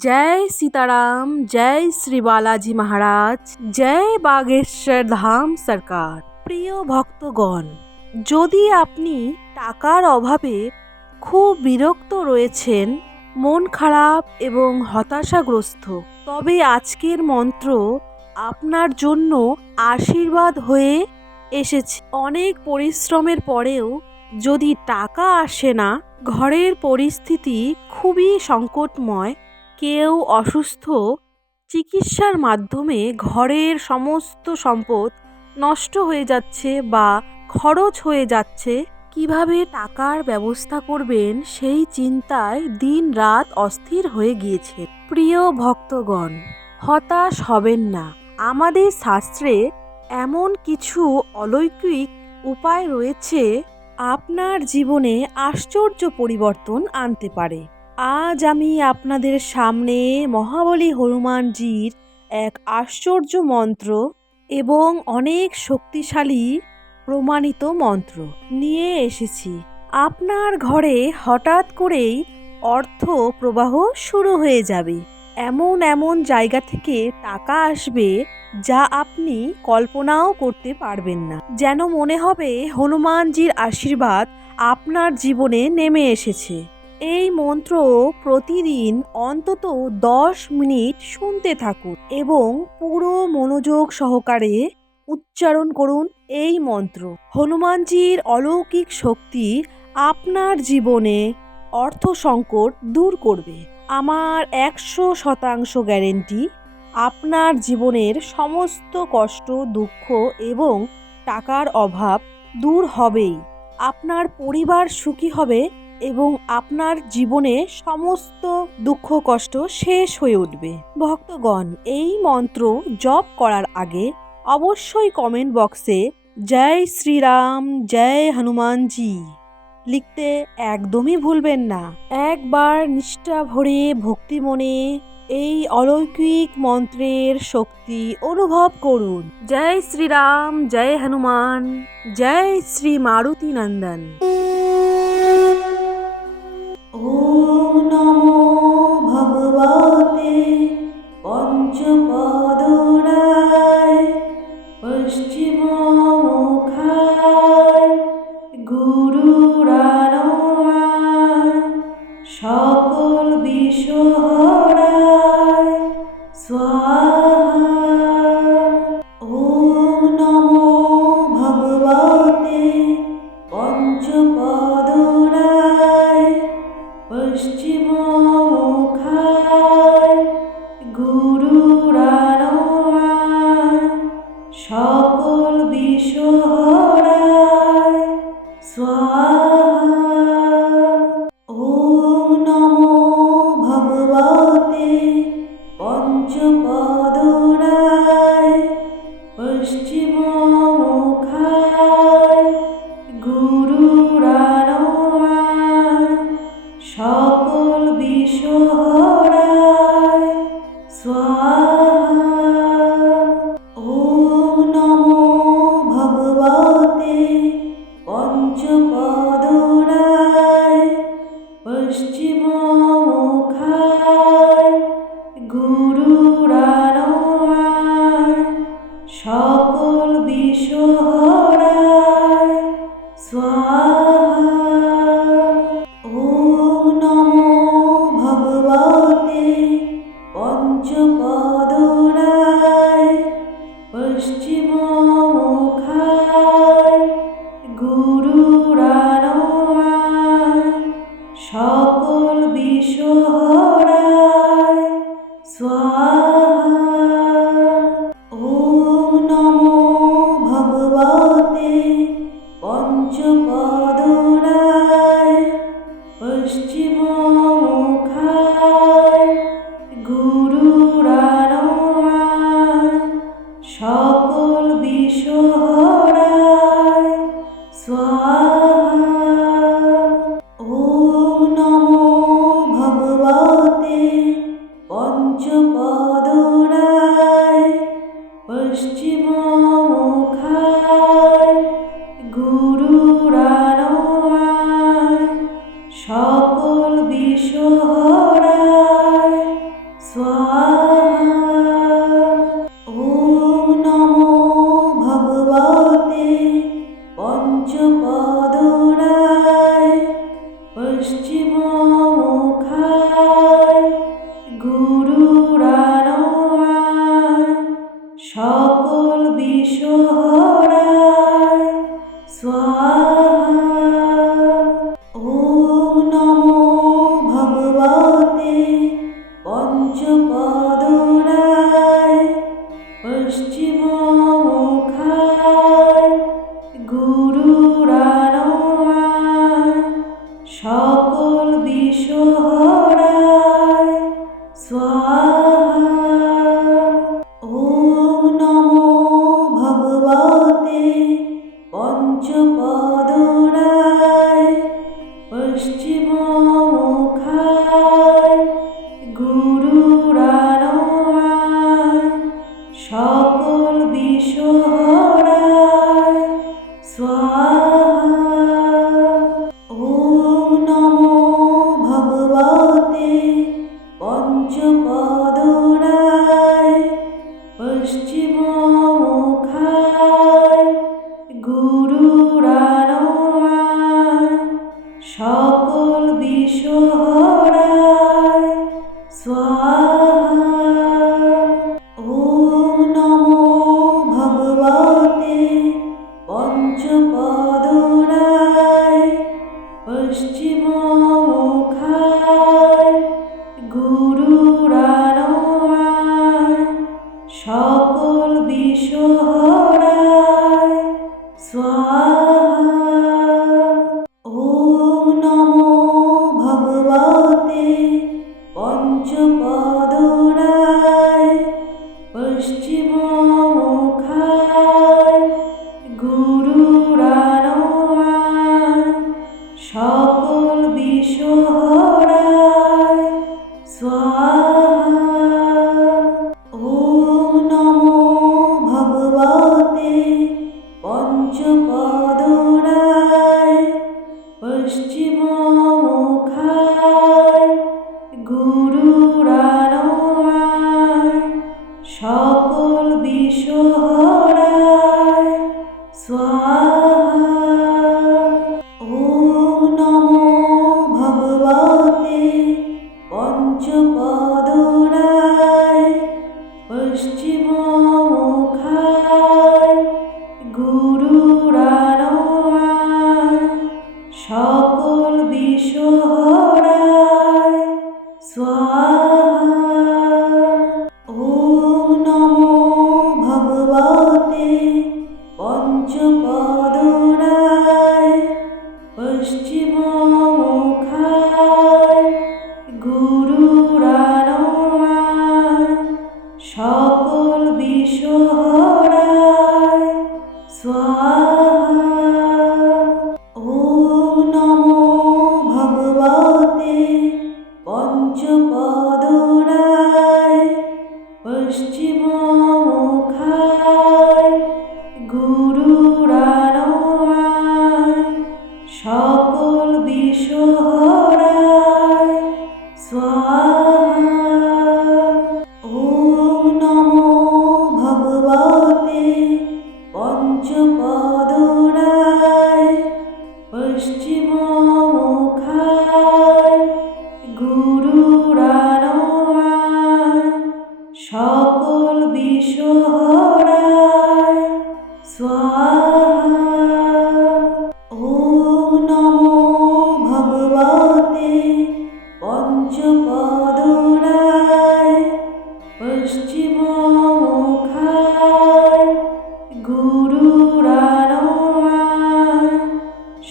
जय सीताराम, जय श्री बालाजी महाराज, जय बागेশ্বর ধাম সরকার। প্রিয় ভক্তগণ, যদি আপনি টাকার অভাবে খুব বিরক্ত রয়েছেন, মন খারাপ এবং হতাশাগ্রস্ত, তবে আজকের মন্ত্র আপনার জন্য আশীর্বাদ হয়ে এসেছে। অনেক পরিশ্রমের পরেও যদি টাকা আসে না, ঘরের পরিস্থিতি খুবই সংকটময়, কেউ অসুস্থ, চিকিৎসার মাধ্যমে ঘরের সমস্ত সম্পদ নষ্ট হয়ে যাচ্ছে বা খরচ হয়ে যাচ্ছে, কিভাবে টাকার ব্যবস্থা করবেন সেই চিন্তায় দিন রাত অস্থির হয়ে গিয়েছে। প্রিয় ভক্তগণ, হতাশ হবেন না। আমাদের শাস্ত্রে এমন কিছু অলৌকিক উপায় রয়েছে আপনার জীবনে আশ্চর্য পরিবর্তন আনতে পারে। আজ আমি আপনাদের সামনে মহাবলী হনুমানজির এক আশ্চর্য মন্ত্র এবং অনেক শক্তিশালী প্রমাণিত মন্ত্র নিয়ে এসেছি। আপনার ঘরে হঠাৎ করেই অর্থ প্রবাহ শুরু হয়ে যাবে। এমন এমন জায়গা থেকে টাকা আসবে যা আপনি কল্পনাও করতে পারবেন না। যেন মনে হবে হনুমানজির আশীর্বাদ আপনার জীবনে নেমে এসেছে। এই মন্ত্র প্রতিদিন অন্তত 10 মিনিট শুনতে থাকুন এবং পুরো মনোযোগ সহকারে উচ্চারণ করুন এই মন্ত্র। হনুমানজির অলৌকিক শক্তি আপনার জীবনে অর্থ সংকট দূর করবে। আমার 100% গ্যারেন্টি, আপনার জীবনের সমস্ত কষ্ট, দুঃখ এবং টাকার অভাব দূর হবেই। আপনার পরিবার সুখী হবে এবং আপনার জীবনে সমস্ত দুঃখ কষ্ট শেষ হয়ে উঠবে। ভক্তগণ, এই মন্ত্র জপ করার আগে অবশ্যই কমেন্ট বক্সে জয় শ্রীরাম, জয় হনুমানজি লিখতে একদমই ভুলবেন না। একবার নিষ্ঠা ভরে ভক্তি মনে এই অলৌকিক মন্ত্রের শক্তি অনুভব করুন। জয় শ্রীরাম, জয় হনুমান, জয় শ্রী মারুতি নন্দন। ওম নমো ভগবতে পঞ্চপদরায় পশ্চিমমুখায় গুরুরানয় সকল বিষহরায় স্বাহা। ওম নমো ভগবতে পঞ্চপদরায় পশ্চিমমুখায় গুরুরানয় সকল বিষহরায় স্বাহা। ওম নমো ভগবতে পঞ্চপদরায় পশ্চিমমুখায় গুরুরানয় সকল বিষহরায় স্বাহা। ওম নমো ভগবতে পঞ্চপদরায় পশ্চিমমুখায় গুরুরানয় সকল বিষহরায় স্বাহা। ওম নমো ভগবতে পঞ্চপদরায় পশ্চিমমুখায় গুরুরানয় সকল বিষহরায় স্বাহা। ওম নমো ভগবতে পঞ্চপদরায় পশ্চিমমুখায় গুরুরানয় সকল বিষহরায় স্বাহা। ওম নমো ভগবতে পঞ্চপদরায় পশ্চিমমুখায় গুরুরানয় সকল বিষহরায় स्वाहा। ॐ नमो भगवते पञ्चपदराय पश्चिममुखाय गुरुरानराय সকল বিষহরায় स्वाहा। ॐ नमो भगवते पञ्चपदराय पश्चिममुखाय गुरुरानराय সকল বিষহরায় स्वाहा। ॐ नमो भगवते पञ्चपदराय पश्चिममुखाय गुरुरानराय সকল বিষহরায় स्वाहा। ॐ नमो भगवते पञ्चपदराय पश्चिममुखाय गुरुरानराय সকল বিষহরায় स्वाहा। ॐ नमो भगवते पञ्चपदराय पश्चिममुखाय गुरुरानराय সকল বিষহরায় स्वाहा। ॐ नमो भगवते पञ्चपदराय पश्चिममुखाय गुरुरानराय সকল বিষহরায় स्वाहा। ॐ नमो भगवते पञ्चपदराय पश्चिममुखाय गुरुरानराय সকল বিষহরায় स्वाहा। ॐ नमो भगवते पञ्चपदराय पश्चिममुखाय गुरुरानराय সকল বিষহরায় स्वाहा। ॐ नमो भगवते पञ्चपदराय पश्चिममुखाय गुरुरानराय সকল বিষহরায় स्वाहा। ॐ नमो भगवते पञ्चपदराय पश्चिममुखाय गुरुरानराय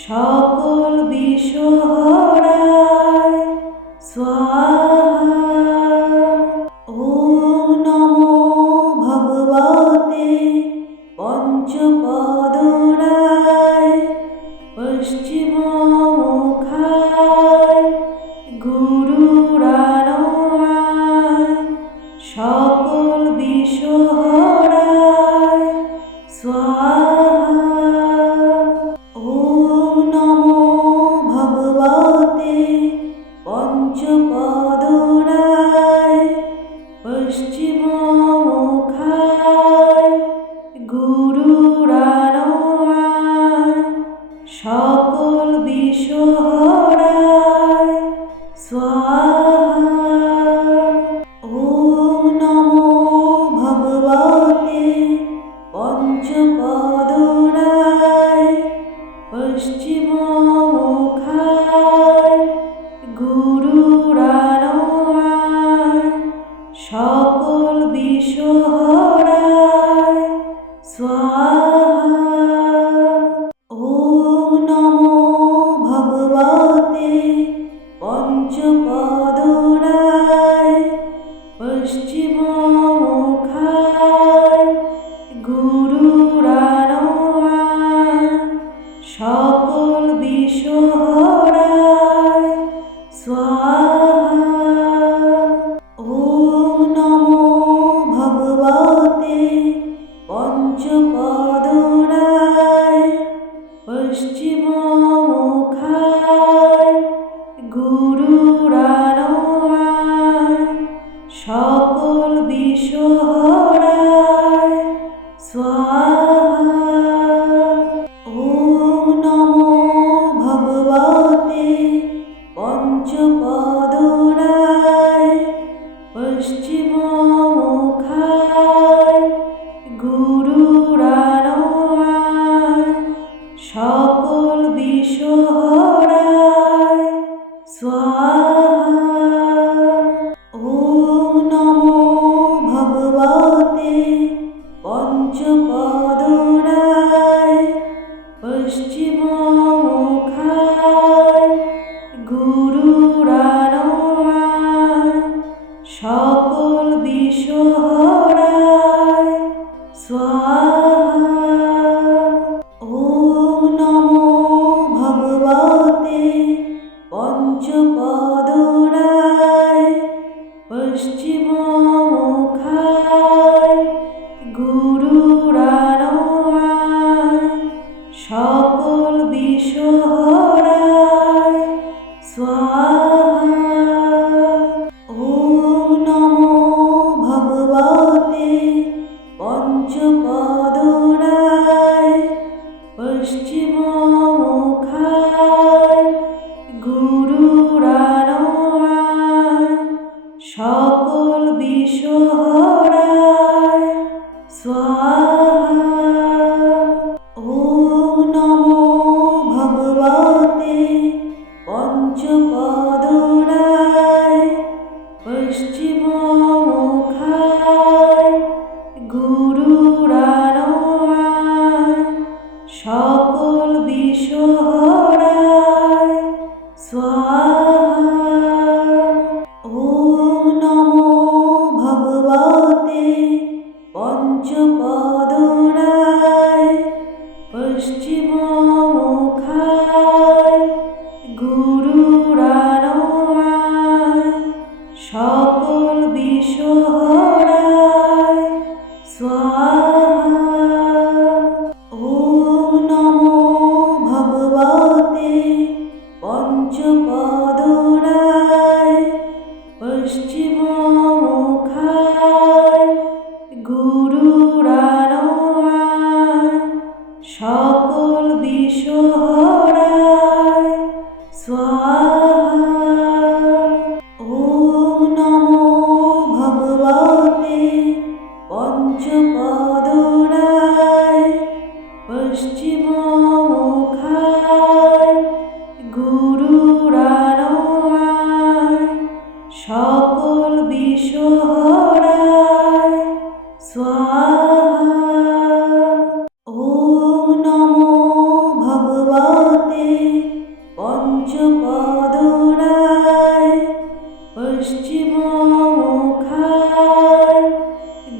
সকল বিষহরায় स्वाहा। ॐ नमो পশ্চিমমুখায় গুরুরানয়ায় সকল বিষহরায় স্বাহা। ওম নমো ভগবতে পঞ্চপদরায় পশ্চিমমুখায় গুরুরানয়ায় সকল বিষহরায় স্বাহা। ওম নমো ভগবতে পঞ্চপদরায় পশ্চিমমুখায় গুরুরানয়ায় সকল বিষহরায় স্বাহা। ওম নমো ভগবতে পঞ্চপদরায় পশ্চিমমুখায় গুরুরানয়ায় সকল বিষহরায় স্বাহা। ওম নমো ভগবতে পঞ্চপদরায় পশ্চিমমুখায় গুরুরানয়ায় সকল বিষহরায় স্বাহা। ওম নমো ভগবতে পঞ্চপদরায় পশ্চিমমুখায় গুরুরানয়ায় সকল বিষহরায় স্বাহা। ওম নমো ভগবতে পঞ্চপদরায় পশ্চিমমুখায় গুরুরানয়ায় সকল বিষহরায় স্বাহা। ওম নমো ভগবতে পঞ্চপদরায় পশ্চিমমুখায় গুরুরানয়ায় সকল বিষহরায় স্বাহা। ওম নমো ভগবতে পঞ্চপদরায় পশ্চিমমুখায়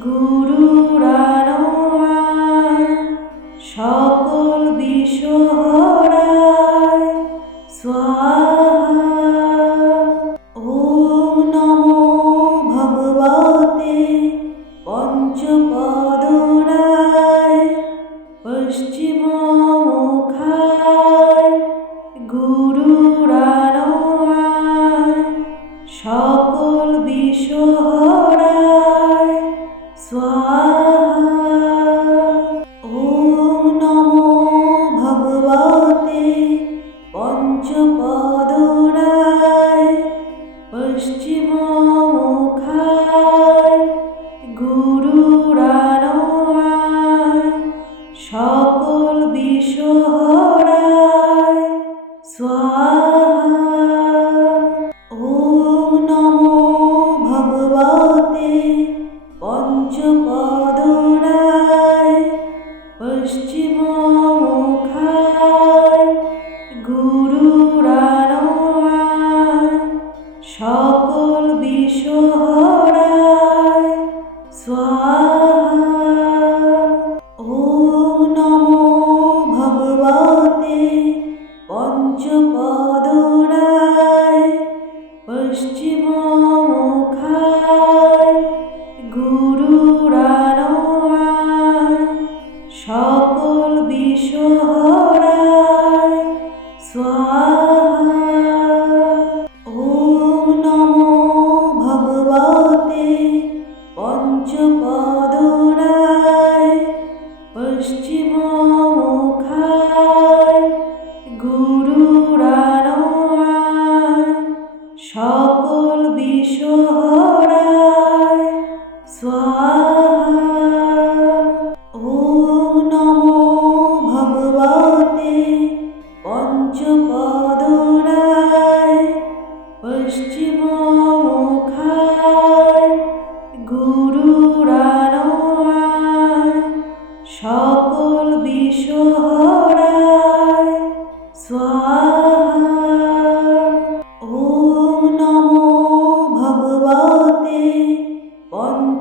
গুরুরানয়ায় সকল বিষহরায় স্বাহা। ওম নমো ভগবতে পঞ্চপদরায় পশ্চিমমুখায় গুরুরানয়ায় সকল বিষহরায় স্বাহা। ওম নমো ভগবতে পঞ্চপদরায় পশ্চিমমুখায় গুরুরানয়ায় সকল বিষহরায় স্বাহা। ওম নমো ভগবতে পঞ্চপদরায় পশ্চিমমুখায় গুরুরানয়ায় সকল বিষহরায় স্বাহা। ওম নমো ভগবতে পঞ্চপদরায় পশ্চিমমুখায় গুরুরানয়ায় সকল বিষহরায় স্বাহা। ওম নমো ভগবতে পঞ্চপদরায় পশ্চিমমুখায় গুরুরানয়ায় সকল বিষহরায়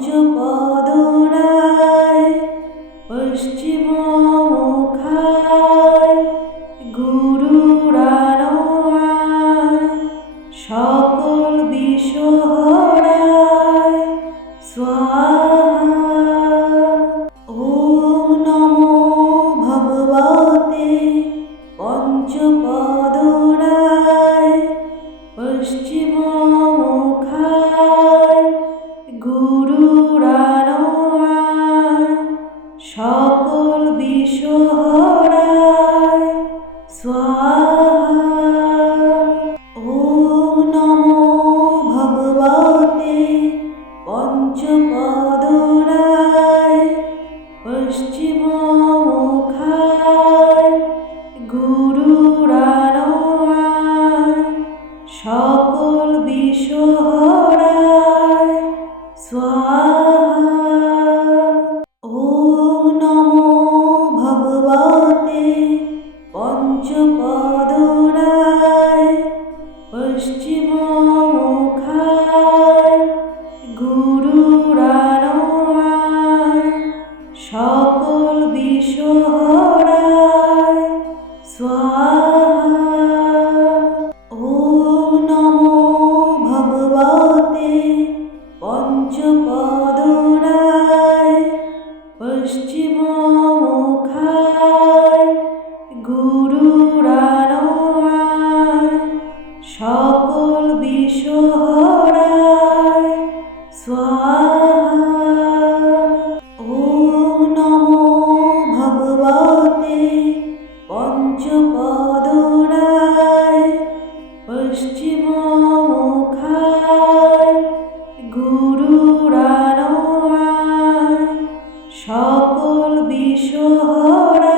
পঞ্চপদরায় পশ্চিমমুখায় গুরুরানয়ায় সকল বিষহরায় স্বাহা। ওম নমো ভগবতে পঞ্চপদরায় পশ্চিমমুখায় গুরুরানয়ায় সকল বিষহরায় স্বাহা। ওম নমো ভগবতে পঞ্চপদরায় পশ্চিমমুখায় গুরুরানয়ায় সকল বিষহরায় স্বাহা। ওম নমো ভগবতে পঞ্চপদরায় পশ্চিমমুখায় গুরুরানয়ায় সকল বিষহরায় স্বাহা। ওম নমো ভগবতে পঞ্চপদরায় পশ্চিমমুখায় গুরুরানয়ায় সকল বিষহরায় স্বাহা। ওম নমো ভগবতে পঞ্চপদরায় পশ্চিমমুখায় গুরুরানয়ায় সকল বিষহরায় স্বাহা। ওম নমো ভগবতে পঞ্চপদরায় পশ্চিমমুখায় গুরুরানয়ায় সকল বিষহরায় স্বাহা। ওম নমো ভগবতে পঞ্চপদরায় পশ্চিমমুখায় গুরুরানয়ায় সকল বিষহরায়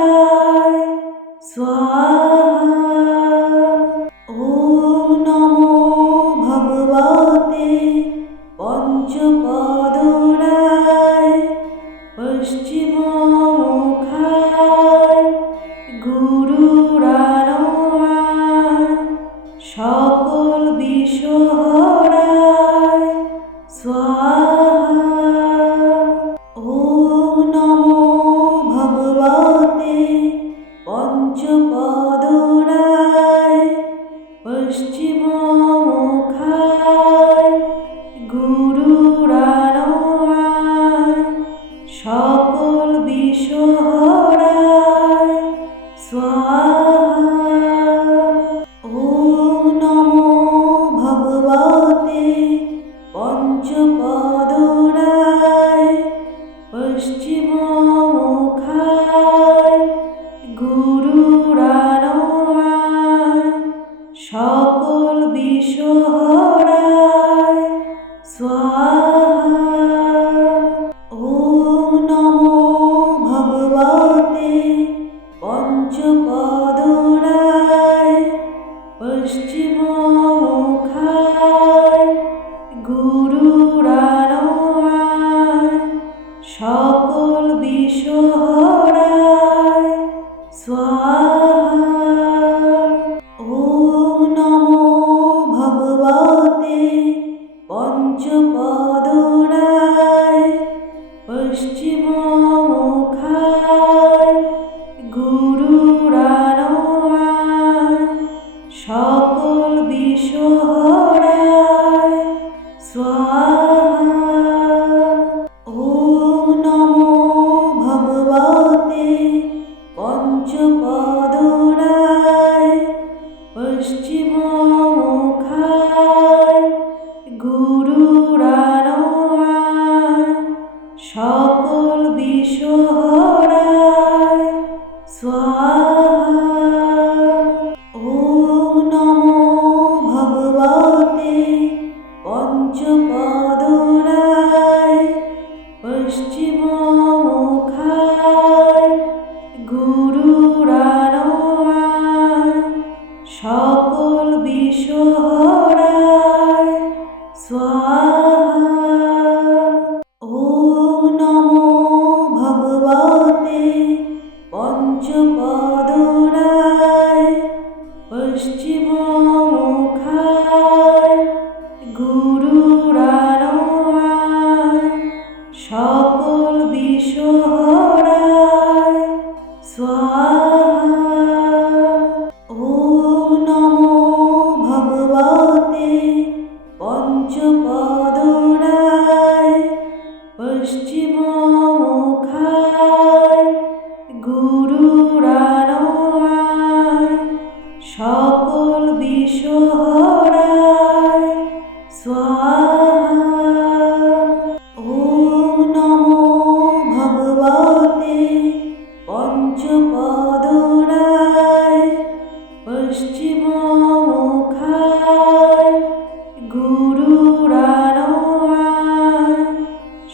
স্বাহা। ওম নমো ভগবতে পঞ্চপদরায় পশ্চিমমুখায় গুরুরানয়ায় সকল বিষহরায় স্বাহা। ওম নমো ভগবতে পঞ্চপদরায় পশ্চিমমুখায় গুরুরানয়ায় সকল বিষহরায় স্বাহা। ওম নমো ভগবতে পঞ্চপদরায় পশ্চিমমুখায় গুরুরানয়ায় সকল বিষহরায় স্বাহা। ওম নমো ভগবতে পঞ্চপদ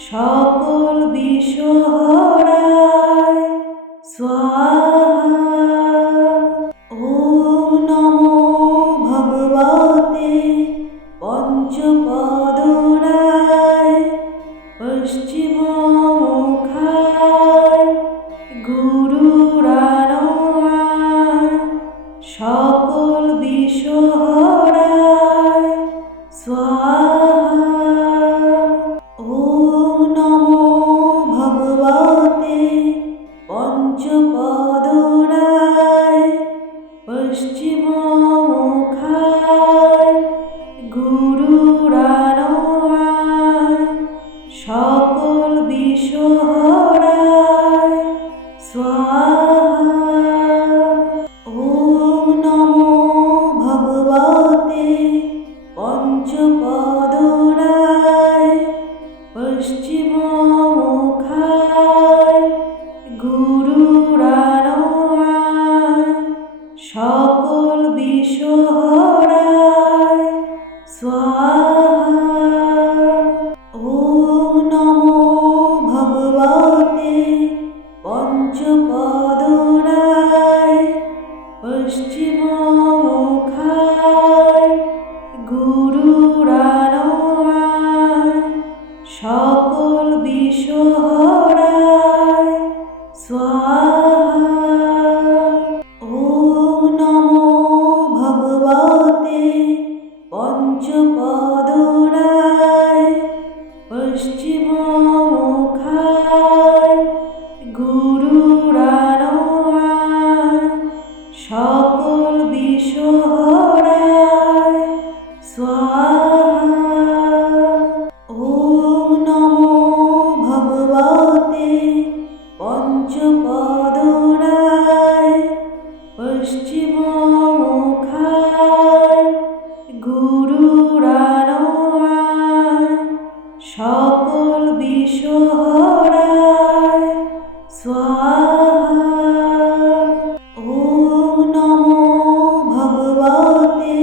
সকল বিষহরায় স্বাহা। ওম নমো ভগবতে পঞ্চপদরায় পশ্চিমমুখায় গুরুরানয়ায় সকল বিষহরায় স্বাহা। ওম নমো ভগবতে পঞ্চপদরায় পশ্চিমমুখায় গুরুরানয়ায় সকল বিষহরায় স্বাহা। ওম নমো ভগবতে পঞ্চপদরায় পশ্চিমমুখায় গুরুরানয়ায় সকল বিষহরায় স্বাহা। ওম নমো ভগবতে পঞ্চপদরায় পশ্চিমমুখায় গুরুরানয়ায় সকল বিষহরায় স্বাহা। ওম নমো ভগবতে পঞ্চপদরায় পশ্চিমমুখায় গুরুরানয়ায় সকল বিষহরায় স্বাহা। ওম নমো ভগবতে পঞ্চপদরায় পশ্চিমমুখায় গুরুরানয়ায় সকল বিষহরায় স্বাহা। ওম নমো ভগবতে পঞ্চপদরায় পশ্চিমমুখায় গুরুরানয়ায় সকল বিষহরায় স্বাহা। ওম নমো ভগবতে পঞ্চপদরায় পশ্চিমমুখায় গুরুরানয়ায় সকল বিষহরায় স্বাহা। ওম নমো ভগবতে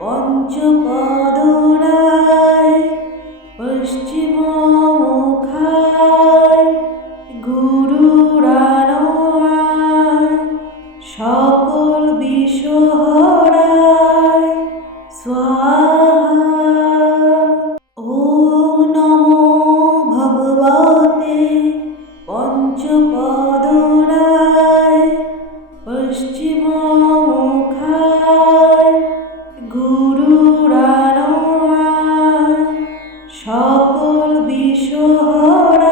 পঞ্চপদরায় পশ্চিমমুখায় গুরুরানয়ায় সকল বিষহরায় স্বাহা। ওম নমো ভগবতে পঞ্চপদরায় পশ্চিমমুখায় গুরুরানয়ায় সকল বিষহরায় স্বাহা। ওম নমো ভগবতে পঞ্চপদরায় পশ্চিমমুখায় গুরুরানয়ায় সকল বিষহরায়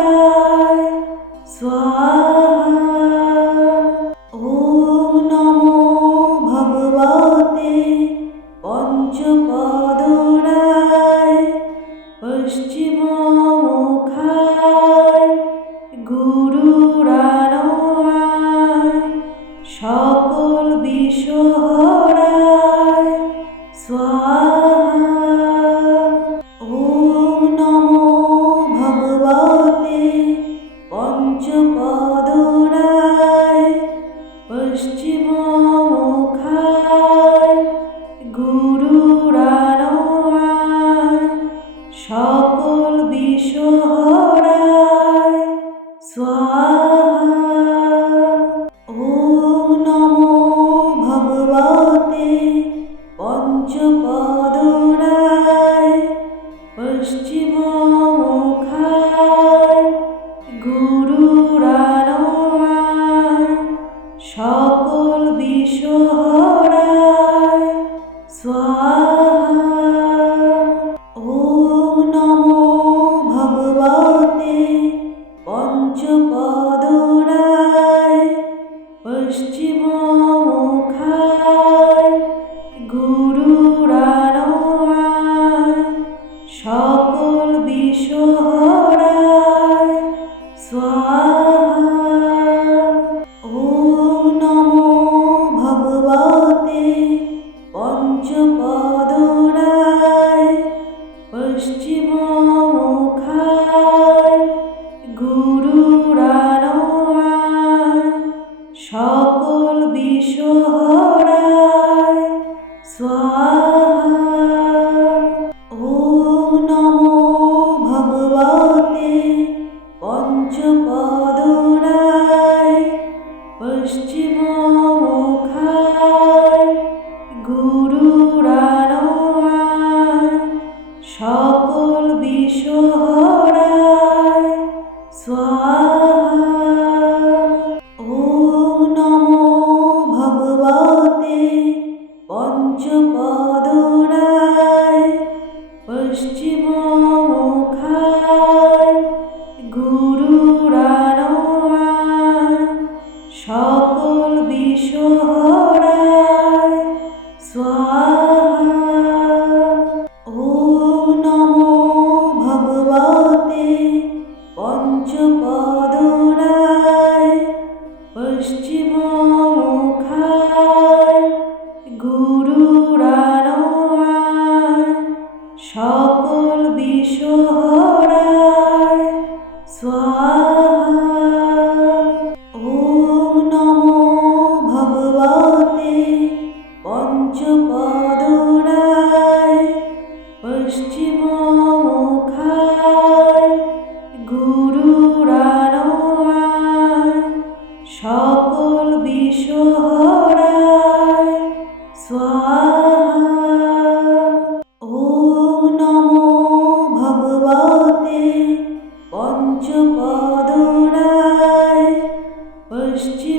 ভগবতে পঞ্চপদরায় পশ্চিমমুখায় গুরুরানয়ায় সকল বিষহরায় স্বাহা। ওম নমো ভগবতে পঞ্চপদরায় পশ্চিমমুখায় গুরুরানয়ায় সকল বিষহরায় স্বাহা। ওম নমো ভগবতে পঞ্চপদরায় পশ্চিমমুখায় গুরুরানয়ায় সকল বিষহরায় স্বাহা। ওম নমো ভগবতে পঞ্চপদরায় পশ্চিমমুখায় গুরুরানয়ায় সকল বিষহরায় স্বাহা। ওম নমো ভগবতে পঞ্চপদরায় পশ্চিম